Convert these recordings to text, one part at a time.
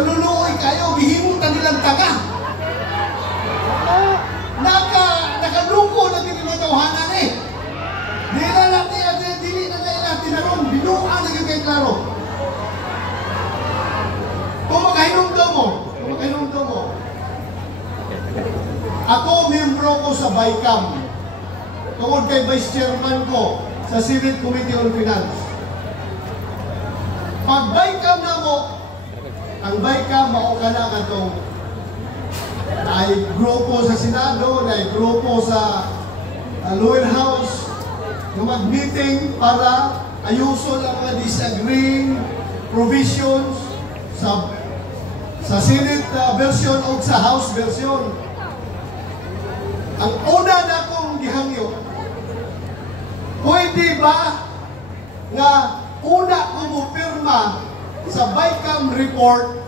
kaluluoy kayo, gihimutan nilang taga. Nakaluko na kinimatawahanan eh. Dila natin at dili na natin naroon. Binuang na kay klaro. Kung makahinumdum mo, ako membro ko sa BICAM. Tungod kay Vice Chairman ko sa Senate Committee on Finance. Pag BICAM na mo, ang BICAM maukala ka itong ay grupo sa Senado, ay grupo sa lower house na mag-meeting para ayuson ang mga disagreeing provisions sa Senate version o sa House version. Ang una na kong gihangyo, pwede ba nga una kong upirma sa BICAM report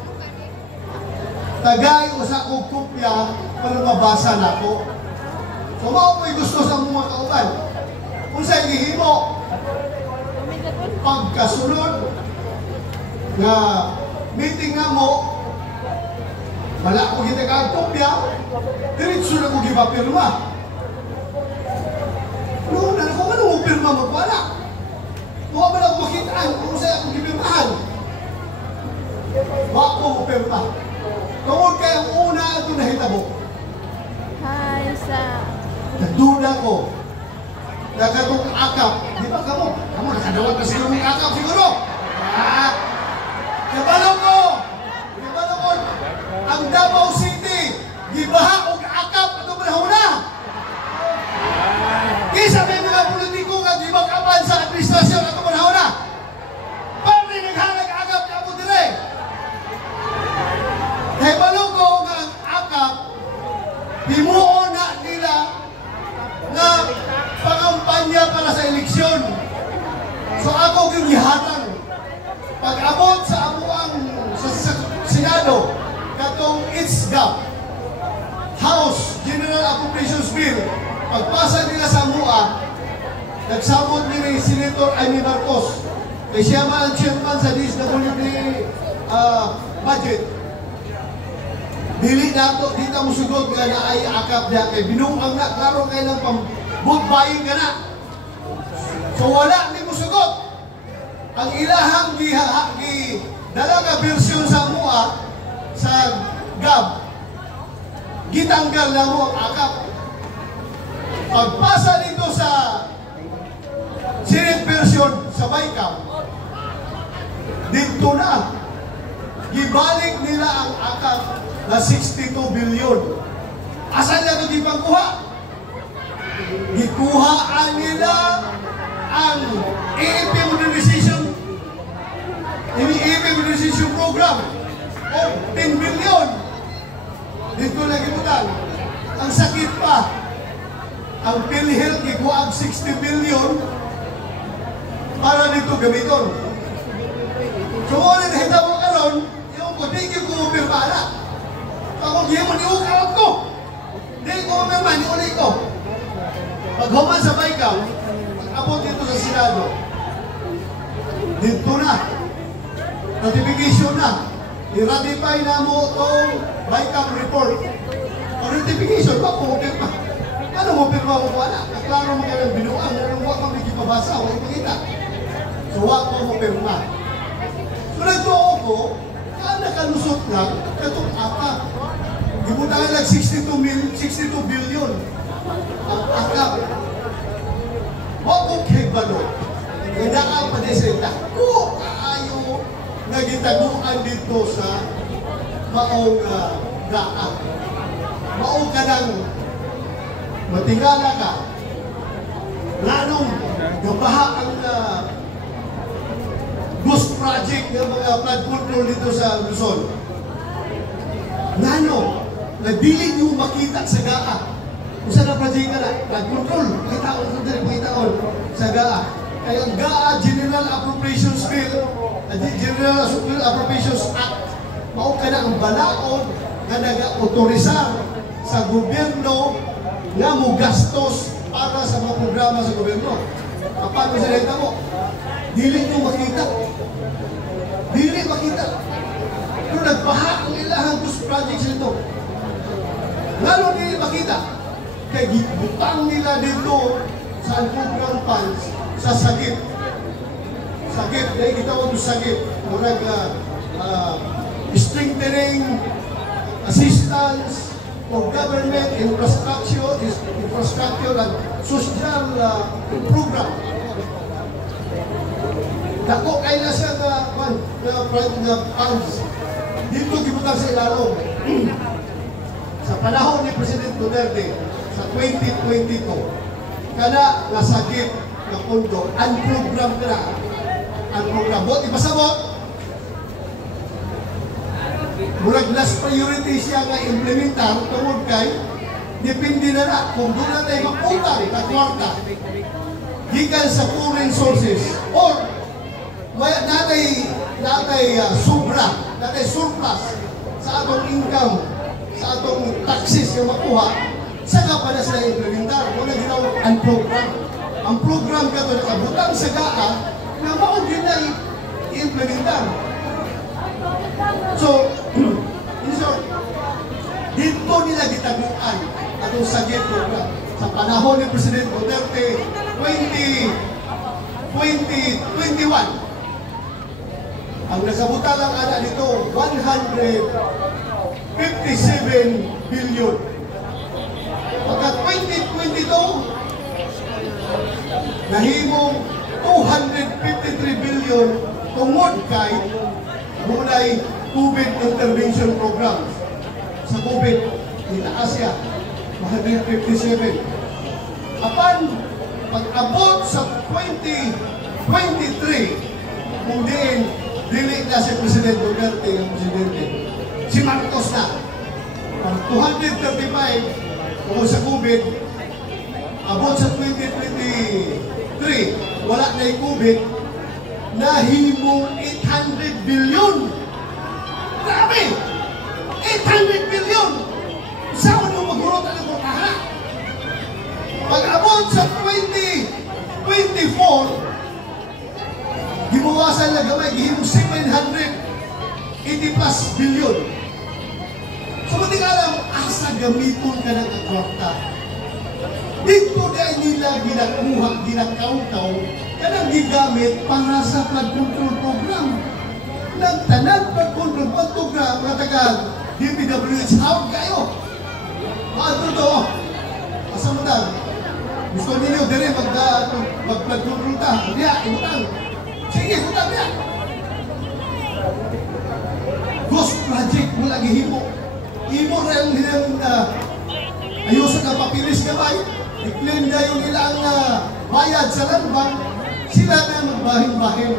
tagay o sa kong kopya para mabasa na ko. So, mao ko'y gusto sa mga kauban. Kung sa'yo gihimo, pagkasunod na meeting na mo, wala ko kita ka-kopya, diretso na ko gipapirma. Noon na ako, anong pirma mo? Wala. Huwag ba lang makitaan kung sa'yo akong gipirmahan? Huwag ko upirma. Tungod kayong una ito nahitabo. Hi, sa... Nagduda ko. Nakatong akap. Di ba kamo? Kamo nakadawat na siguro ng akap siguro. Kabalo ko. Ang Davao City. Gibaha o akap ito panahon na. Kisa may mga politiko nga gibakapan sa administrasyon ito panahon na. Pari naghanag akap ka mo dire. Kaya balugo nga ang akap, himuon na nila na pangampanya para sa eleksyon. So ako yung gihatang. Pag-abot sa amuang sa Senado, katong ITSGAP, House General Appropriations Bill, pagpasa nila sa amua, nagsabot nila ni Senator Amy Marcos. Kaya siya man ang chairman sa DSWD budget. Dili nato, di ta mo sugod nga na ay akap niya kay binuang na, klaro kayo ng pang-vote buying ka na. So wala, hindi mo sugod. Ang ilahang dalaga version sa MUA, sa GAB, gitanggal na mo ang akap. Pagpasa dito sa Senate version sa BICAM, dito na, gibalik nila ang akap na 62 billion. Asan na ito di pangkuha? Gikuhaan nila ang AFP Modernization Program o 10 billion. Dito lagi mo lang. Ang sakit pa, ang PhilHealth gikuha ang 60 billion para dito gamiton. So, wala na hita mo karon, yung ko, di ko kumupirma na. Ako, di mo niukarap ko. Di ko kumupirma, niulit ko. Paghuman sa BICAM, pag-abot dito sa Senado, dito na. Notification na. I-ratify na mo itong BICAM report. O notification, wag mo kumupirma. Ano mo pirma mo wala? Klaro mo kayo ng binuang, anong wag mo magkipabasa, wag ipakita. So, wag mo pirma. So, nagtuo ko, nakalusot lang, katong akap. Gibutangan lang 62 billion ang akap. Wag mo kay balo. Hinaan pa din sila. Kung kaayo nagitaguan dito sa maong gaang. Maong ka ng matingala ka. Lalong gabaha ang ghost project ng mga flood control dito sa Luzon. Nano, na dili nyo makita sa GAA. Kung saan na project ka na, flood control, makitaon sa GAA. Kaya ang GAA, General Appropriations Bill, General Appropriations Act, mao ka na ang balaod na nag-autorisar sa gobyerno na mo gastos para sa mga programa sa gobyerno. Paano sa renta mo? Dili nyo makita. Dili makita. Pero nagbaha kay gibutang nila dito sa program funds sa sagip. Sagip, dahil gitawag yung sagip. Murag strengthening assistance for government infrastructure and social program. Dako kay na siya na funds. Dito gibutang sa ilalong. Sa panahon ni President Duterte sa 2022, kana nasagip na pondo, ang program na. Ang program. Bot, ipasabot. Murag last priority siya nga implementar tungod kay depende na na kung doon na tayo magputang na kwarta gikan sa foreign sources or natay sobra, natay surplus sa atong income, sa atong taxes yung makuha, saka pa na sila implementar. Muna ginawa ang program. Ang program ka ito nakabutang sa GAA na maong din na i-implementar. So, in short, dito nila gitaguan atong sagip program. Sa panahon ni President Duterte 2021, ang nakabutang ang ana nito 157 billion. Pagka 2022, nahimong 253 billion tungod kay mulay COVID intervention program. Sa COVID, nila Asia, 157. Apan, pag-abot sa 2023, kung diin, dili na si President Duterte ang presidente. Si Marcos na. 235 kung sa COVID, abot sa 2023, wala na yung COVID, nahimong 800 billion. Grabe! 800 billion! Saan mo magurot ang mutahan? Pag-abot sa 2024, gibawasan na gamay, gihimong 780 plus billion. So, hindi ka alam, asa gamiton ka ng kwarta. Dito dahil nila ginakuha, ginakaw-kaw, kanang gigamit para sa flood control program. Nagtanan flood control program, mga tagal, DPWH, hawag kayo. Totoo. Asa mo lang? Gusto ninyo, dire, mag-flood control ta. Hindi, imutang. Sige, imutang niya. Ghost project mo lagi himo. Imo rin nilang ayusan na papilis kamay. I-claim na yung ilang bayad sa land bank. Sila na magbahin-bahin.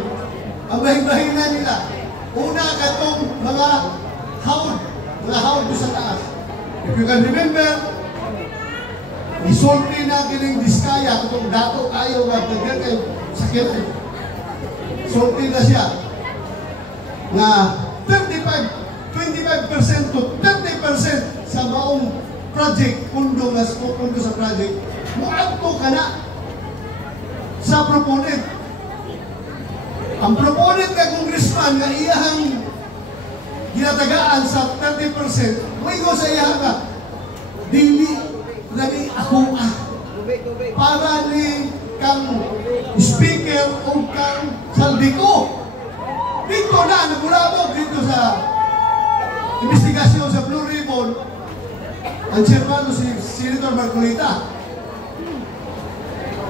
Ang bahin-bahin na nila. Una katong mga haud doon sa taas. If you can remember, isulti na kining Diskaya katong dato kayo nga pagyan kayo sakit. Sulti na siya na 25% to 30% sa maong project, pundo sa project, muadto ka na sa proponent. Ang proponent ka congressman nga iyahang ginatagaan sa 30%, may go sa iyahang ka, dili lagi ako para ni kang speaker o kang Saldico. Dito na, nagulabog dito sa investigasyon sa Blue Ribbon ang chairman si Senator Marcolita.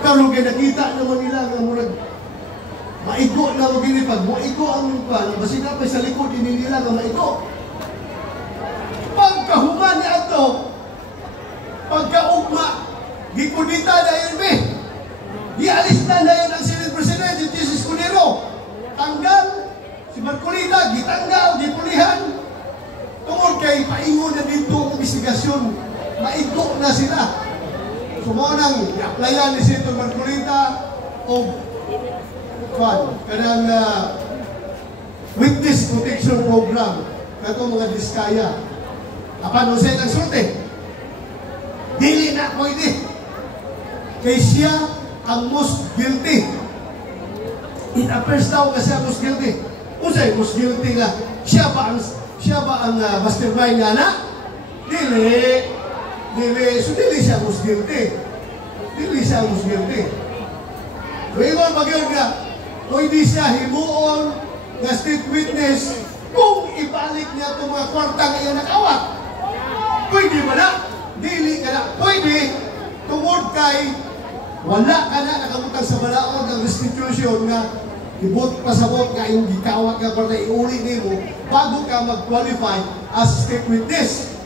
Karon kay nakita naman nila nga murag maigo na mo gini pag maigo ang pan basi na pa sa likod din nila nga maigo. Pagkahuman ni ato pagkaugma gikudita na yun be. Gialis na yun ang Senate President si Jesus Cunero. Tanggal si Marcolita gitanggal gipulihan. Tungod kay paingon na dito ang investigasyon, maigo na sila. So mo nang i-applyan ni Senator Marcolita o kanang witness protection program kato mga Diskaya. Apan no sa ang sulti. Dili na pwede. Kay siya ang most guilty. It appears daw kasi ang most guilty. Usay most guilty nga siya ba ang mastermind nga na? Dili. dili siya musgilti. Dili siya musgilti. Wingon magyod nga, kung hindi siya himuon nga state witness, kung ibalik niya itong mga kwarta nga iya nakawat, pwede ba na? Dili ka na. Pwede, tungod kay wala ka na nakamutang sa balaod ng restitution nga ibot pasabot nga yung gikawat nga kwarta iuli nimo bago ka mag-qualify as state witness.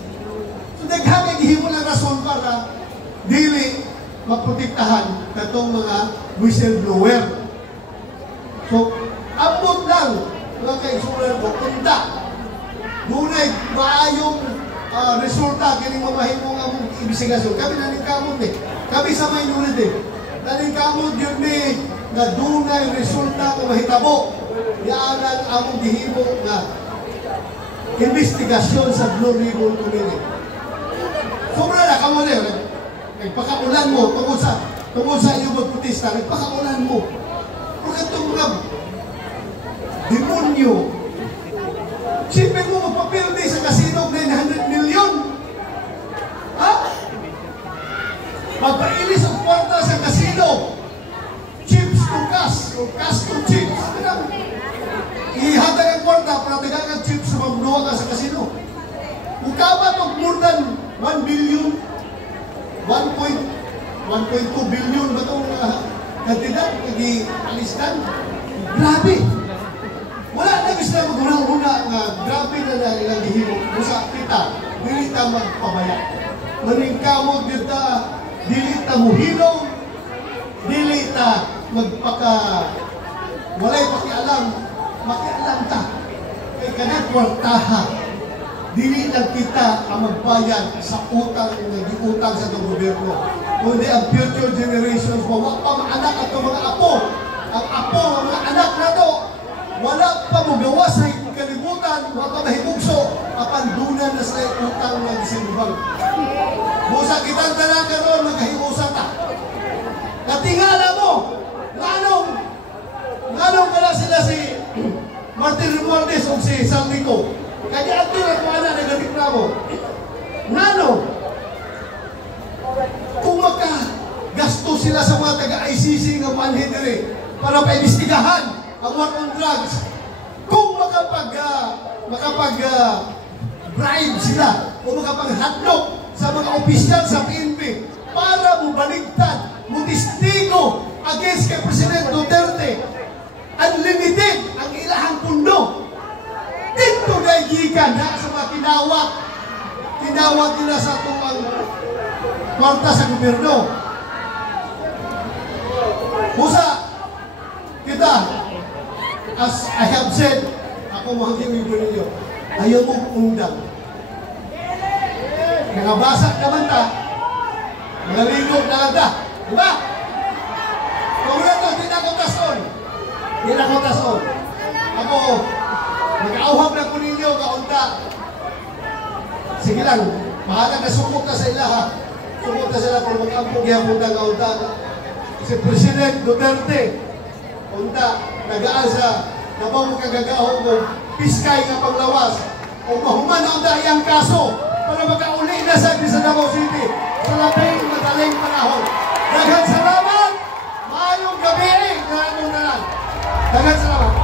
So naghangay gihimo ng rason para dili maprotektahan katong mga whistleblower. So, abot lang mga kaigsunan ko, punta. Ngunay maayong resulta kining mamahimong among investigasyon. Kami naningkamot eh. Kami sa minority. Naningkamot yun eh na dunay resulta kung mahitabo. Yaanan among gihimo na investigasyon sa Blue Ribbon Committee. Sobra na, kamo na yun. Nagpakaulan mo tungkol sa iyong magputista, nagpakaulan mo. Pero katong mga demonyo, siyempre mo magpapildi sa kasino 900 million. Ha? Magpailis ang kwarta sa kasino. Chips to cash, o cash to chips. Ihatag ang kwarta para tagagang chips sa mamnuha ka sa kasino. Kung ka ba itong more than 1 billion, 1.2 billion ba itong kantidad, nag-alistan? Grabe! Wala na gusto na mag-una nga grabe na ilang gihimo. Kung sa kita, dili ta magpabaya. Maningkamot dito, dili ta muhilong, dili ta magpaka, walay pakialam, makialam ta. Kaya kanang kwartaha, dili lang kita ang magbayad sa utang na giutang sa itong gobyerno. Kundi ang future generations mo, wala pa maanak at mga apo. Ang apo, ang mga anak na to, wala pa mo gawa sa kalibutan, wala pa mahibugso, apandunan na sa utang ng sinubang. Musa kitang talaga ron, magkahiusa ta. Natingala mo, nganong kala sila si Martin Romualdez o si Salmico. Kaya ato na kung ana nagadiklamo. Nano? Kung makagasto sila sa mga taga-ICC ng manhidere para paimbestigahan ang war on drugs, kung makapag-bribe sila o makapag-hotdog sa mga opisyal sa PNP para mubaligtad, mutistigo against kay President Duterte, unlimited ang ilahang pundo. Dito na igikan na sa mga kinawat nila sa itong kwarta sa gobyerno. Musa, kita, as I have said, ako mahangin yung ninyo, ayaw mo undang. Nangabasa naman ta, nalingog na lang ta. Diba? Kung na ito, di na ko tason. Di na ko tason. Ako, nag-auhap na po ninyo, kaunta. Sige lang, mahalag na sumok na sa ilaha. Sumok na sila kung mag-ampog yung punta kaunta. Si President Duterte, unta, nag-aasa, na ba mo kagagaho mo, piskay nga paglawas, o mahuman na unta iyang kaso, para makauli na sa Davao City, sa labing madaling panahon. Daghang salamat, maayong gabi, na anong nalang. Daghang salamat.